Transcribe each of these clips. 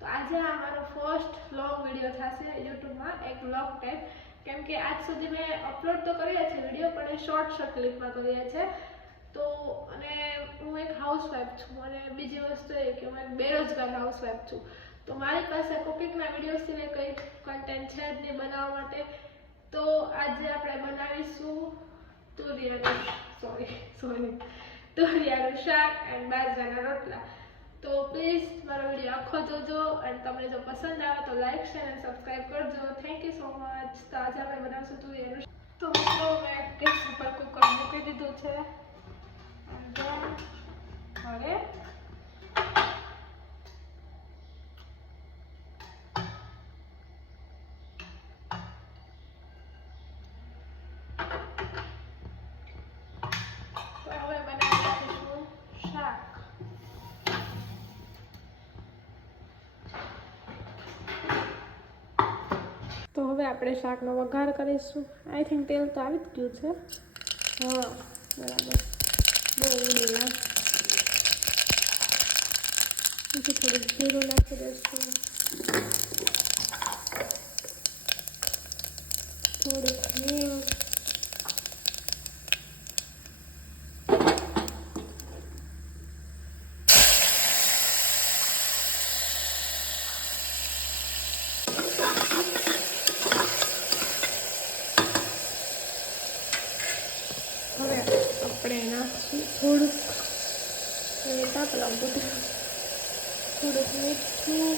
તો આજે આ મારો ફર્સ્ટ વ્લોગ વિડીયો થશે યુટ્યુબમાં, એક વ્લોગ ટાઈપ, કેમ કે આજ સુધી મેં અપલોડ તો કર્યા છે વિડીયો, પણ એ શોર્ટ ક્લિપમાં કર્યા છે. તો અને હું એક હાઉસવાઈફ છું, અને બીજી વસ્તુ એ કે હું એક બેરોજગાર હાઉસવાઈફ છું. તો મારી પાસે કુકિંગના વિડીયો સિવાય કંઈ કન્ટેન્ટ છે જ નહીં બનાવવા માટે. તો આજે આપણે બનાવીશું તુરિયાનું શાક એન્ડ બાજરાના રોટલા. તો પ્લીઝ મારો વિડીયો આખો જોજો, અને તમને જો પસંદ આવે તો લાઈક શેર અને સબસ્ક્રાઈબ કરજો. Thank you so much. તો આજે આપણે બનાવશું તુરિયાનું શાક. તો મિત્રો મેં ગેસ ઉપર કુકર મૂકી દીધું છે, અને હવે તો હવે આપણે શાકનો વઘાર કરીશું. આઈ થિંક તેલ તો આવી જ ગયું છે. હા બરાબર, બહુ ઉડેલા. પછી થોડું જીરું નાખી દઈશું, થોડીક હિંગ, હવે આપણે નાખશું થોડુંક થોડુંક મીઠું,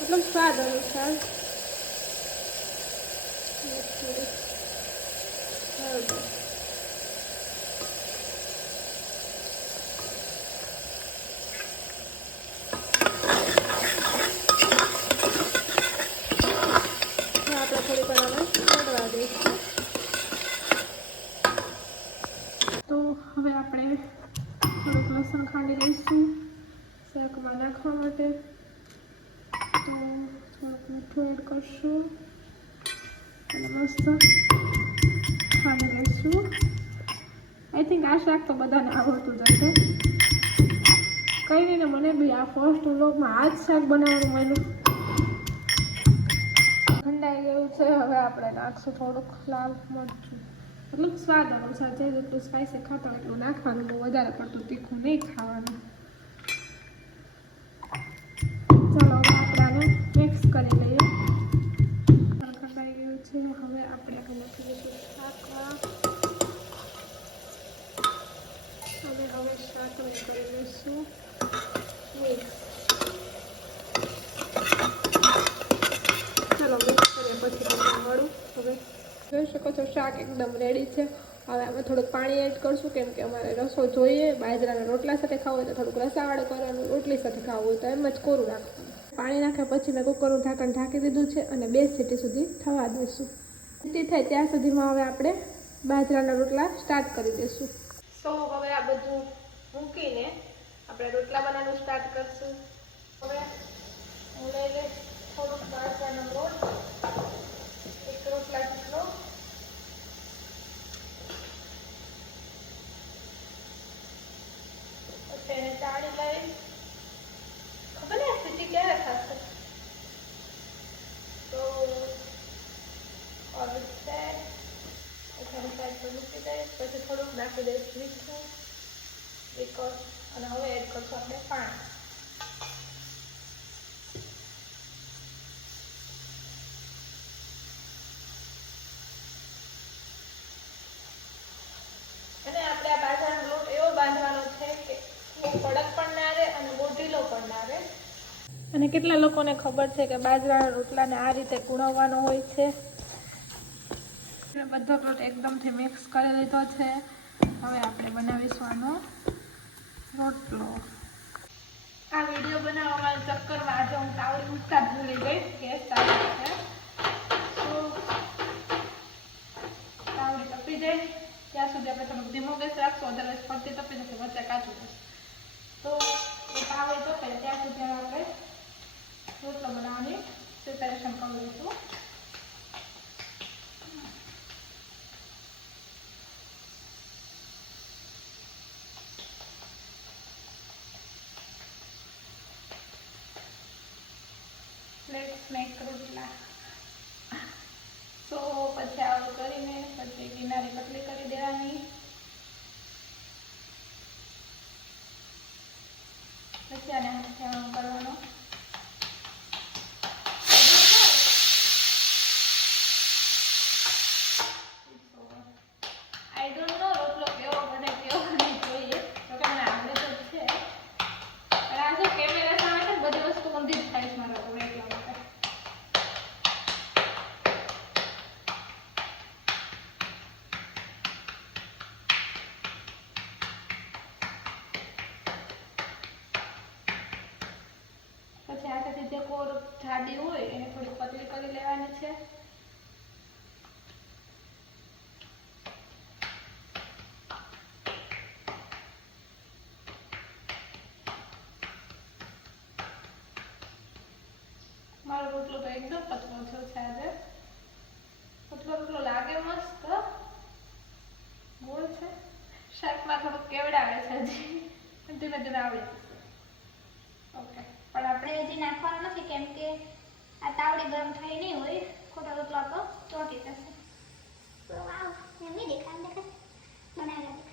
મતલબ સ્વાદ અનુસાર, થોડુંક હળદર. આપણે થોડી વાર આને ચડવા દઈશું. તો હવે આપણે થોડુંક લસણ ખાંડી દઈશું શાકમાં નાખવા માટે. તો થોડુંક મીઠું એડ કરશું અને મસ્ત ખાંડી દઈશું. આઈ થિંક આ શાક તો બધાને આવડતું જ હશે. કંઈ નહીં ને, મને બી આ ફર્સ્ટ વ્લોગમાં આ જ શાક બનાવવાનું મળ્યું. ઠંડાઈ ગયું છે. હવે આપણે નાખશું થોડુંક લાલ મરચું, મતલબ સ્વાદ અનુસાર, જે જેટલું સ્પાઈસી ખાતા હોય એટલું નાખવાનું, બહુ વધારે પડતું તીખું નહીં ખાવાનું. ચાલો હવે આપણે આને મિક્સ કરી લઈએ. ખંડાઈ ગયું છે. હવે આપણે નાખી દઈશું શાકમાં, અને હવે શાકને કરી દઈશું મિક્સ. ચાલો મિક્સ કરીએ પછી તમને મળું. હવે જોઈ શકો છો શાક એકદમ રેડી છે. હવે અમે થોડુંક પાણી એડ કરશું, કેમ કે અમારે રસો જોઈએ. બાજરાના રોટલા સાથે ખાવું હોય તો થોડુંક રસાવાળું કરવાનું, રોટલી સાથે ખાવું હોય તો એમ જ કોરું રાખવાનું. પાણી નાખ્યા પછી મેં કુકરનું ઢાંકણ ઢાંકી દીધું છે, અને 2 સીટી સુધી થવા દઈશું. સીટી થાય ત્યાં સુધીમાં હવે આપણે બાજરાના રોટલા સ્ટાર્ટ કરી દઈશું. તો હવે આ બધું મૂકીને આપણે રોટલા બનાવવાનું સ્ટાર્ટ કરશું. હવે હું લઈ લઈશ થોડુંક બાજરાનો લોટ, 1 રોટલા જેટલો. પછી એને ચાળી લઈશ. ખબર ને સીટી ક્યારે થશે. તો સાઈડ પર મૂકી દઈશ. પછી થોડુંક નાખી દઈશ મીઠું, અને હવે એડ કરશું આપણે પાણી. અને આપણે આ બાજરાનો લોટ એવો બાંધવાનો છે કે બહુ કડક પણ ના રહે અને બહુ ઢીલો પણ ના રહે. અને કેટલા લોકોને ખબર છે કે બાજરાના રોટલાને આ રીતે કૂણવવાનો હોય છે. બધો લોટ એકદમથી મિક્સ કરી લીધો છે. હવે આપણે બનાવીશું આનો રોટલો. આ વિડીયો બનાવવાના ચક્કરમાં આજે હું તાવડી મૂકતા ભૂલી ગઈ. ગેસ ચાલુ છે, તો તાવડી તપી જાય ત્યાં સુધી આપણે થોડુંક ધીમો ગેસ રાખશું, અદરવાઇઝ ફરતી તપી જશે, વચ્ચે કાચું થશે. તો એ તાવડી તપે ત્યાં સુધી આપણે રોટલો બનાવવાની પ્રિપેરેશન કરી લઈશું. સ્નેક રોટલા. તો પછી આવું કરીને પછી કિનારી પતલી કરી દેવાની. પછી આને હાથે આમ કરવાનો. આઈ ડોન્ટ નો રોટલો કેવો બને કેવો નહીં જોઈએ, તો કે મને આવડે તો છે, પણ આ જો કેમેરા સામે છે બધી વસ્તુ ઊંધી જ થાય છે મારા જોડે, એટલા માટે. પછી આ સાથે જે કોર જાડી હોય એને થોડી પતલી કરી લેવાની છે. મારો રોટલો તો એકદમ પતલો થયો છે આજે. પતલો રોટલો લાગે મસ્ત, ગોળ છે, શાકમાં થોડુંક કેવડાવે છે હજી, ધીમે ધીમે આવડી જશે. ઓકે, પણ આપણે હજી નાખવાનું નથી કેમ કે આ તાવડી ગરમ થઈ નહીં હોય, ખોટો રોટલો આપણો ચોટી જશે. તો વાવ, એમ નહીં દેખાય બનાવેલા દેખાય.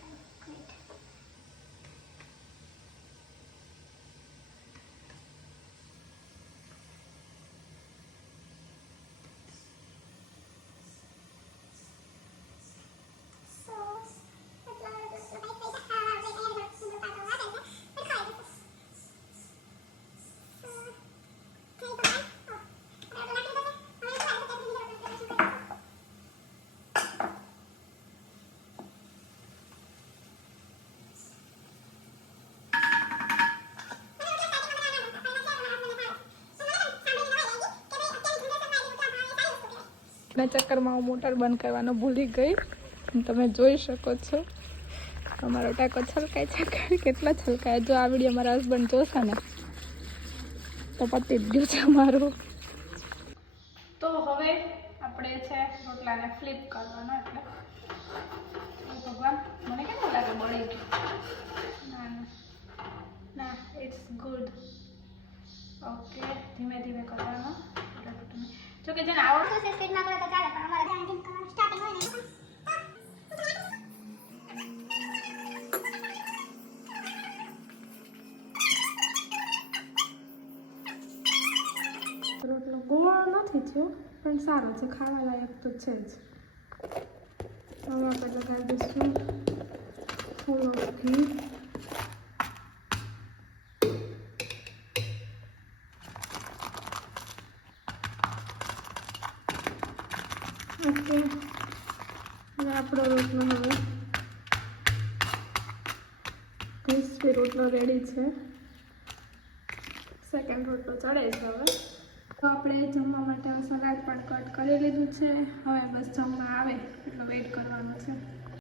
ના ચક્કરમાં હું મોટર બંધ કરવાનો ભૂલી ગઈ. તમે જોઈ શકો છો અમારો ટાંકો છલકાય છે, કેટલા છલકાય. જો આ વિડીયો મારા હસબન્ડ જોશે ને તો પતી જ ગયું છે અમારું. તો હવે આપણે છે રોટલાને ફ્લિપ કરવાનો, એટલે ભગવાન મને કેવું લાગે બળી ગયું. ના ના, ઇટ્સ ગુડ. ઓકે, ધીમે ધીમે કરવાનો. જો કે જેને આવડતું તો સ્પીડમાં કરો તો ચાલે, પણ અમારે સ્ટાર્ટિંગ હોય ને રોટલો ગોળ નથી થયો પણ સારો છે, ખાવા લાયક તો છે જ. હવે આપણે લગાવી દઈશું થોડું ઘી. ઓકે, હવે આપણો રોટલો હવે ક્રિસ્પી રોટલો રેડી છે. સેકન્ડ રોટલો ચડે છે હવે. તો આપણે જમવા માટે સલાડ પણ કટ કરી લીધું છે. હવે બસ જમવા આવે એટલો વેઇટ કરવાનો છે.